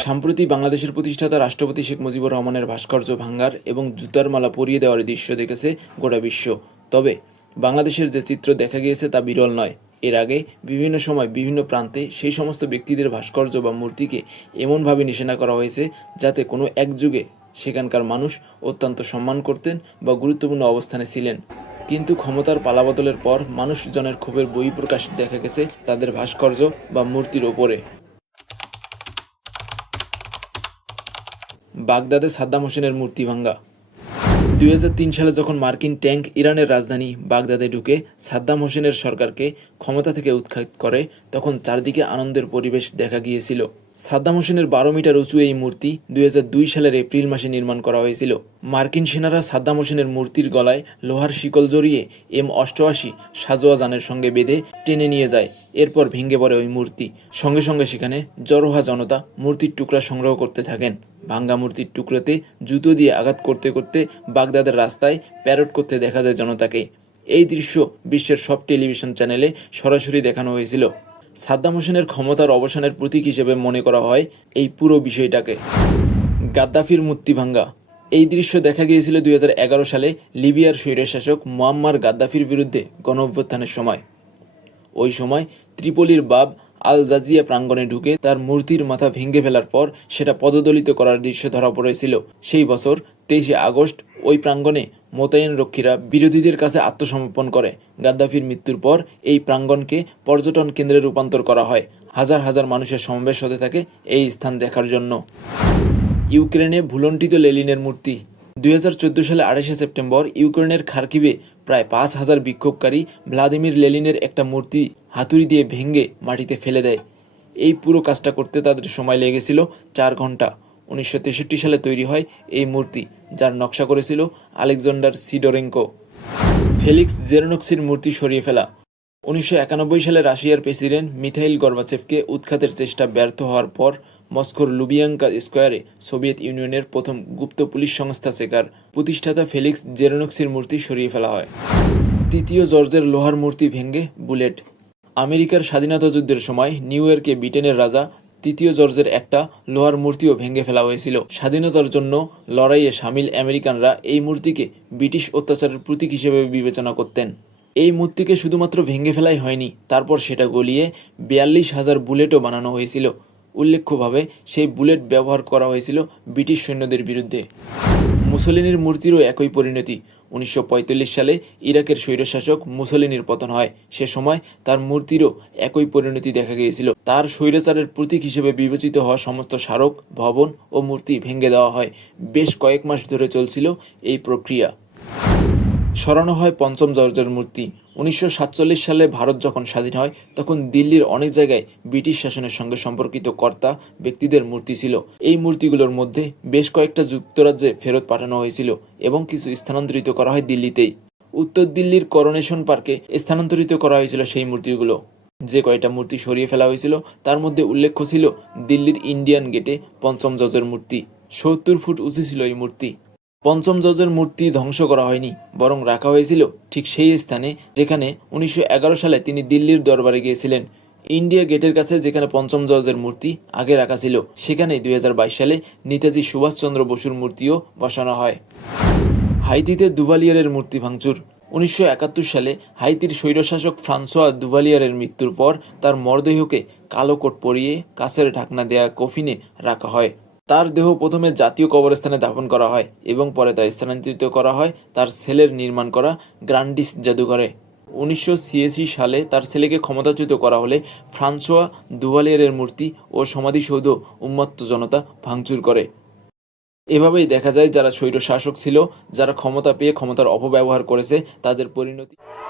সম্প্রতি বাংলাদেশের প্রতিষ্ঠাতা রাষ্ট্রপতি শেখ মুজিবুর রহমানের ভাস্কর্য ভাঙ্গার এবং জুতার মালা পরিয়ে দেওয়ার দৃশ্য দেখেছে গোটা বিশ্ব। তবে, বাংলাদেশের যে চিত্র দেখা গিয়েছে তা বিরল নয়। এর আগে বিভিন্ন সময় বিভিন্ন প্রান্তে সেই সমস্ত ব্যক্তিদের ভাস্কর্য বা মূর্তিকে এমনভাবে নিশানা করা হয়েছে যাতে কোনো এক যুগে সেখানকার মানুষ অত্যন্ত সম্মান করতেন বা গুরুত্বপূর্ণ অবস্থানে ছিলেন। কিন্তু ক্ষমতার পালাবদলের পর মানুষজনের ক্ষোভের বহিঃপ্রকাশ দেখা গেছে তাদের ভাস্কর্য বা মূর্তির ওপরে। বাগদাদে সাদ্দাম হোসেনের মূর্তি ভাঙ্গা। দুই হাজার তিন সালে যখন মার্কিন ট্যাঙ্ক ইরানের রাজধানী বাগদাদে ঢুকে সাদ্দাম হোসেনের সরকারকে ক্ষমতা থেকে উৎখাত করে, তখন চারদিকে আনন্দের পরিবেশ দেখা গিয়েছিল। সাদ্দাম হোসেনের বারো মিটার উঁচু এই মূর্তি দুই হাজার দুই সালের এপ্রিল মাসে নির্মাণ করা হয়েছিল। মার্কিন সেনারা সাদ্দাম হোসেনের মূর্তির গলায় লোহার শিকল জড়িয়ে এম অষ্টআশি সাজোয়া জানের সঙ্গে বেঁধে টেনে নিয়ে যায়। এরপর ভেঙে পড়ে ওই মূর্তি। সঙ্গে সঙ্গে সেখানে জড়োহা জনতা মূর্তির টুকরা সংগ্রহ করতে থাকেন। ভাঙ্গা মূর্তির টুকরোতে জুতো দিয়ে আঘাত করতে করতে বাগদাদের রাস্তায় প্যারট করতে দেখা যায় জনতাকে। এই দৃশ্য বিশ্বের সব টেলিভিশন চ্যানেলে সরাসরি দেখানো হয়েছিল। সাদ্দাম হোসেনের ক্ষমতার অবসানের প্রতীক হিসেবে মনে করা হয় এই পুরো বিষয়টাকে। গাদ্দাফির মূর্তি ভাঙ্গা। এই দৃশ্য দেখা গিয়েছিল দুই হাজার এগারো সালে লিবিয়ার স্বৈরশাসক মুয়াম্মার গাদ্দাফির বিরুদ্ধে গণ অভ্যুত্থানের সময়। ওই সময় ত্রিপলির বাব আল জাজিয়া প্রাঙ্গণে ঢুকে তার মূর্তির মাথা ভেঙে ফেলার পর সেটা পদদলিত করার দৃশ্য ধরা পড়েছিল। সেই বছর তেইশে আগস্ট ওই প্রাঙ্গণে মোতায়েন রক্ষীরা বিরোধীদের কাছে আত্মসমর্পণ করে। গাদ্দাফির মৃত্যুর পর এই প্রাঙ্গণকে পর্যটন কেন্দ্রে রূপান্তর করা হয়। হাজার হাজার মানুষের সমাবেশ হতে থাকে এই স্থান দেখার জন্য। ইউক্রেনে ভুলন্টিত লেলিনের মূর্তি দুই হাজার চোদ্দ সালে আড়াইশে সেপ্টেম্বর ইউক্রেনের খার্কিবে প্রায় পাঁচ হাজার বিক্ষোভকারী ভ্লাদিমির লেলিনের একটা মূর্তি হাতুড়ি দিয়ে ভেঙে মাটিতে ফেলে দেয়। এই পুরো কাজটা করতে তাদের সময় লেগেছিল চার ঘণ্টা উনিশশো তেষট্টি সালে তৈরি হয় এই মূর্তি, যার নকশা করেছিল আলেকজান্ডার সিডোরেঙ্কো। ফেলিক্স জেরনক্সির মূর্তি সরিয়ে ফেলা। উনিশশো একানব্বই সালে রাশিয়ার প্রেসিডেন্ট মিথাইল গর্বাচেভকে উৎখাতের চেষ্টা ব্যর্থ হওয়ার পর মস্কোর লুবিয়াঙ্কা স্কোয়ারে সোভিয়েত ইউনিয়নের প্রথম গুপ্ত পুলিশ সংস্থা সেকার প্রতিষ্ঠাতা ফেলিক্স জেরোনক্সির মূর্তি সরিয়ে ফেলা হয়। তৃতীয় জর্জের লোহার মূর্তি ভেঙ্গে বুলেট। আমেরিকার স্বাধীনতা যুদ্ধের সময় নিউ ইয়র্কে ব্রিটেনের রাজা তৃতীয় জর্জের একটা লোহার মূর্তিও ভেঙে ফেলা হয়েছিল। স্বাধীনতার জন্য লড়াইয়ে সামিল আমেরিকানরা এই মূর্তিকে ব্রিটিশ অত্যাচারের প্রতীক হিসেবে বিবেচনা করতেন। এই মূর্তিকে শুধুমাত্র ভেঙে ফেলাই হয়নি, তারপর সেটা গলিয়ে বিয়াল্লিশ হাজার বুলেটও বানানো হয়েছিল। উল্লেখ্যভাবে সেই বুলেট ব্যবহার করা হয়েছিল ব্রিটিশ সৈন্যদের বিরুদ্ধে। মুসলিনের মূর্তিরও একই পরিণতি। উনিশশো পঁয়তাল্লিশ সালে ইরাকের স্বৈরশাসক মুসলিনীর পতন হয়। সে সময় তার মূর্তিরও একই পরিণতি দেখা গিয়েছিল। তার স্বৈরাচারের প্রতীক হিসেবে বিবেচিত হওয়া সমস্ত স্মারক, ভবন ও মূর্তি ভেঙে দেওয়া হয়। বেশ কয়েক মাস ধরে চলছিল এই প্রক্রিয়া। সরানো হয় পঞ্চম জর্জের মূর্তি। উনিশশো সাতচল্লিশ সালে ভারত যখন স্বাধীন হয়, তখন দিল্লির অনেক জায়গায় ব্রিটিশ শাসনের সঙ্গে সম্পর্কিত কর্তা ব্যক্তিদের মূর্তি ছিল। এই মূর্তিগুলোর মধ্যে বেশ কয়েকটা যুক্তরাজ্যে ফেরত পাঠানো হয়েছিল এবং কিছু স্থানান্তরিত করা হয় দিল্লিতেই। উত্তর দিল্লির করোনেশন পার্কে স্থানান্তরিত করা হয়েছিল সেই মূর্তিগুলো। যে কয়টা মূর্তি সরিয়ে ফেলা হয়েছিল, তার মধ্যে উল্লেখ্য ছিল দিল্লির ইন্ডিয়ান গেটে পঞ্চম জজের মূর্তি। সত্তর ফুট উঁচু ছিল এই মূর্তি। পঞ্চম জজের মূর্তি ধ্বংস করা হয়নি, বরং রাখা হয়েছিল ঠিক সেই স্থানে যেখানে উনিশশো এগারো সালে তিনি দিল্লির দরবারে গিয়েছিলেন। ইন্ডিয়া গেটের কাছে যেখানে পঞ্চম জজের মূর্তি আগে রাখা ছিল, সেখানে দুই হাজার বাইশ সালে নেতাজি সুভাষচন্দ্র বসুর মূর্তিও বসানো হয়। হাইতিতে দুভালিয়ারের মূর্তি ভাঙচুর। উনিশশো একাত্তর সালে হাইতির স্বৈরশাসক ফ্রান্সোয়া দুভালিয়ারের মৃত্যুর পর তার মরদেহকে কালো কোট পরিয়ে কাছের ঢাকনা দেয়া কফিনে রাখা হয়। তার দেহ প্রথমে জাতীয় কবরস্থানে দাফন করা হয় এবং পরে তা স্থানান্তরিত করা হয় তার ছেলের নির্মাণ করা গ্রান্ডিস জাদুঘরে। উনিশশো ছিয়াশি সালে তার ছেলেকে ক্ষমতাচ্যুত করা হলে ফ্রান্সোয়া দুভালিয়ারের মূর্তি ও সমাধিসৌধ উন্মত্ত জনতা ভাঙচুর করে। এভাবেই দেখা যায় যারা স্বৈর শাসক ছিল, যারা ক্ষমতা পেয়ে ক্ষমতার অপব্যবহার করেছে, তাদের পরিণতি